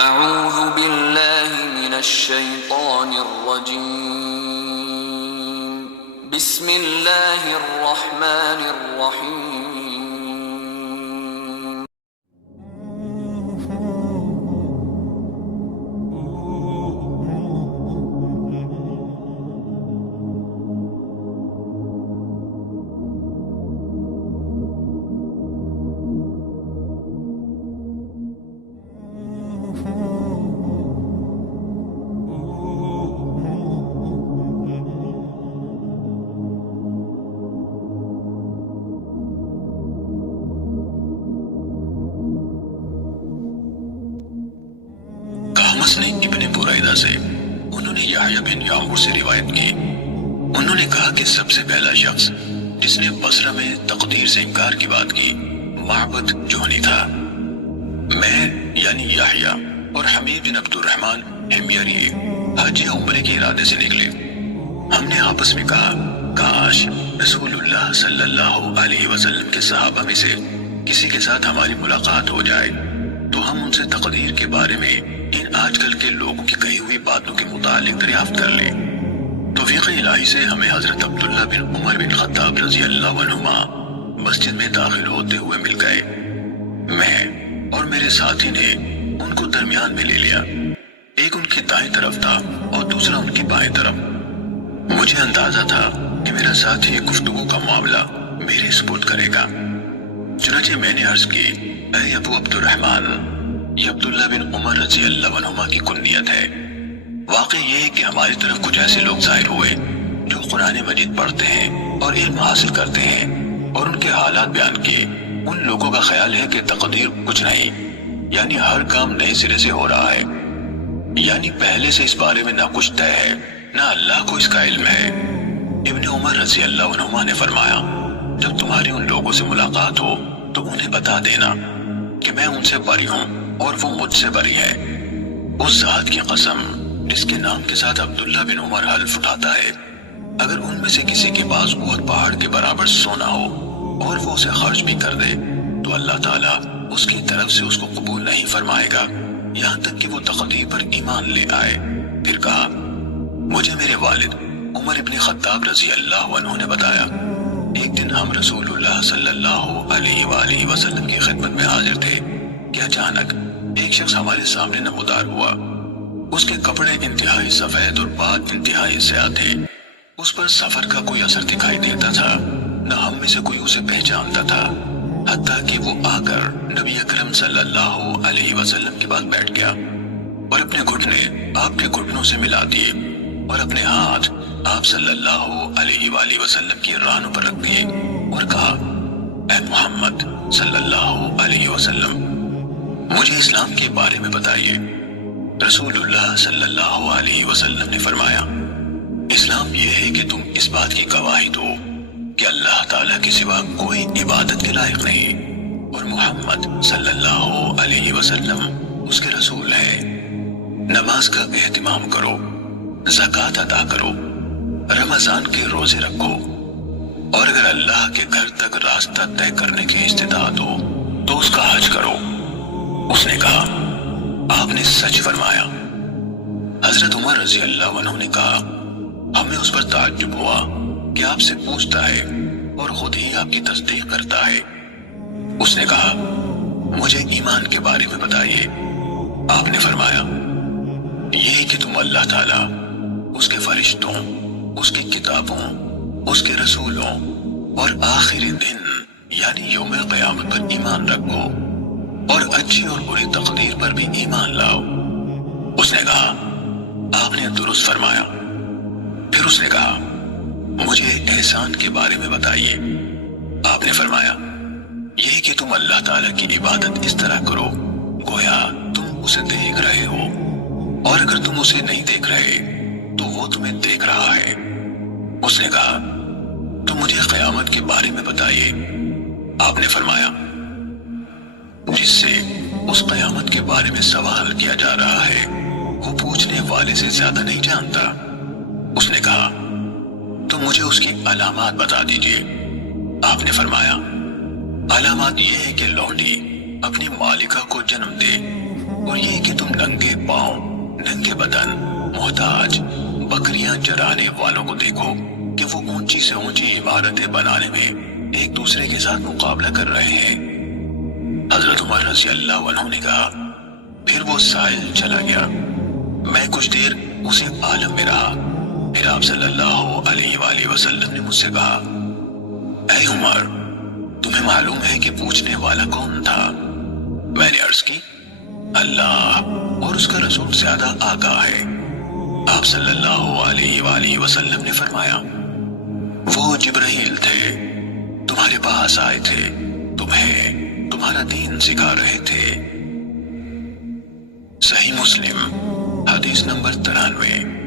اعوذ باللہ من الشیطان الرجیم بسم اللہ الرحمن الرحیم ابن بريدہ سے انہوں نے یحییٰ بن یعمر سے روایت کی، انہوں نے کہا کہ سب سے پہلا شخص جس نے بصرہ میں تقدیر سے انکار کی بات کی معبد جہنی تھا۔ میں یعنی یحییٰ اور حمید بن عبد الرحمن حمیری حج عمرے کے ارادے سے نکلے۔ ہم نے آپس میں کہا کاش رسول اللہ صلی اللہ علیہ وسلم کے صحابہ میں سے کسی کے ساتھ ہماری ملاقات ہو جائے تو ہم ان سے تقدیر کے بارے میں ان آج کل کے لوگوں کی کہی ہوئی باتوں کے متعلق دریافت کر لیں۔ توفیق الہی سے ہمیں حضرت عبداللہ بن عمر بن خطاب رضی اللہ عنہما مسجد میں داخل ہوتے ہوئے مل گئے۔ میں اور میرے ساتھی نے ان کو درمیان میں لے لیا، ایک ان کی دائیں طرف تھا اور دوسرا ان کی بائیں طرف۔ مجھے اندازہ تھا کہ میرا ساتھی گفتگو کا معاملہ میرے سپرد کرے گا، چنانچہ میں نے عرض کی اے ابو عبد الرحمن، یہ عبداللہ بن عمر رضی اللہ عنہما کی کنیت ہے۔ واقع یہ ہے کہ ہماری طرف کچھ ایسے لوگ ظاہر ہوئے جو قرآن مجید پڑھتے ہیں اور علم حاصل کرتے ہیں، اور ان کے حالات بیان کیے۔ ان لوگوں کا خیال ہے کہ تقدیر کچھ نہیں، یعنی ہر کام نئے سرے سے ہو رہا ہے، یعنی پہلے سے اس بارے میں نہ کچھ طے ہے نہ اللہ کو اس کا علم ہے۔ ابن عمر رضی اللہ عنہما نے فرمایا جب تمہاری ان لوگوں سے ملاقات ہو تو انہیں بتا دینا کہ میں ان سے بری ہوں اور وہ مجھ سے بری ہے۔ اس ذات کی قسم جس کے نام کے ساتھ عبداللہ بن عمر حلف اٹھاتا ہے، اگر ان میں سے کسی کے پاس اور پہاڑ کے برابر سونا ہو اور وہ اسے خرچ بھی کر دے تو اللہ تعالیٰ اس کی طرف سے اس کو قبول نہیں فرمائے گا یہاں تک کہ وہ تقدیر پر ایمان لے آئے۔ پھر کہا مجھے میرے والد عمر ابن خطاب رضی اللہ عنہ نے بتایا ایک دن ہم رسول اللہ صلی اللہ علیہ وآلہ وسلم کی خدمت میں حاضر تھے کہ اچانک ایک شخص ہمارے سامنے نمودار ہوا۔ اس کے کپڑے انتہائی سفید اور بال انتہائی سیاہ تھے، اس پر سفر کا کوئی اثر دکھائی دیتا تھا، نہ ہم میں سے کوئی اسے پہچانتا تھا، حتیٰ کہ وہ آ کر نبی اکرم صلی اللہ علیہ وسلم کے پاس بیٹھ گیا اور اپنے گھٹنے آپ کے گھٹنوں سے ملا دیے اور اپنے ہاتھ آپ صلی اللہ علیہ وآلہ وسلم کی رانوں پر رکھ دیے اور کہا اے محمد صلی اللہ علیہ وسلم، مجھے اسلام کے بارے میں بتائیے۔ رسول اللہ صلی اللہ علیہ وسلم نے فرمایا اسلام یہ ہے کہ تم اس بات کی گواہی دو کہ اللہ تعالیٰ کے سوا کوئی عبادت کے لائق نہیں اور محمد صلی اللہ علیہ وسلم اس کے رسول ہے۔ نماز کا اہتمام کرو، زکوٰۃ ادا کرو، رمضان کے روزے رکھو، اور اگر اللہ کے گھر تک راستہ طے کرنے کی استطاعت ہو تو اس کا حج کرو۔ اس نے کہا آپ نے سچ فرمایا۔ حضرت عمر رضی اللہ عنہ نے کہا ہمیں اس پر تعجب ہوا کہ آپ سے پوچھتا ہے اور خود ہی آپ کی تصدیق کرتا ہے۔ اس نے کہا مجھے ایمان کے بارے میں بتائیے۔ آپ نے فرمایا یہ کہ تم اللہ تعالیٰ، اس کے فرشتوں، اس کی کتابوں، اس کے رسولوں اور آخری دن یعنی یوم قیامت پر ایمان رکھو اور اچھی اور بری تقدیر پر بھی ایمان لاؤ۔ اس نے کہا آپ نے درست فرمایا۔ پھر اس نے کہا مجھے احسان کے بارے میں بتائیے۔ آپ نے فرمایا یہ کہ تم اللہ تعالیٰ کی عبادت اس طرح کرو گویا تم اسے دیکھ رہے ہو، اور اگر تم اسے نہیں دیکھ رہے تو وہ تمہیں دیکھ رہا ہے۔ اس نے کہا تو مجھے قیامت کے بارے میں بتائیے۔ آپ نے فرمایا جس سے اس قیامت کے بارے میں سوال کیا جا رہا ہے وہ پوچھنے والے سے زیادہ نہیں جانتا۔ اس نے کہا تو مجھے اس کی علامات بتا دیجئے۔ آپ نے فرمایا علامات یہ ہے کہ لونڈی اپنی مالکہ کو جنم دے، اور یہ کہ تم ننگے پاؤں، ننگے بدن، محتاج، بکریاں چرانے والوں کو دیکھو کہ وہ اونچی سے اونچی عمارتیں بنانے میں ایک دوسرے کے ساتھ مقابلہ کر رہے ہیں۔ حضرت عمر رضی اللہ عنہ نے کہا، پھر وہ سائل چلا گیا۔ میں کچھ دیر اسی عالم میں رہا، پھر آپ صلی اللہ علیہ وآلہ وسلم نے مجھ سے کہا، اے عمر، تمہیں معلوم ہے کہ پوچھنے والا کون تھا؟ میں نے عرض کی، اللہ اور اس کا رسول زیادہ آگاہ ہے۔ آپ صلی اللہ علیہ وآلہ وسلم نے فرمایا، وہ جبرائیل تھے، تمہارے پاس آئے تھے، تمہیں تمہارا دین سکھا رہے تھے۔ صحیح مسلم حدیث نمبر 93۔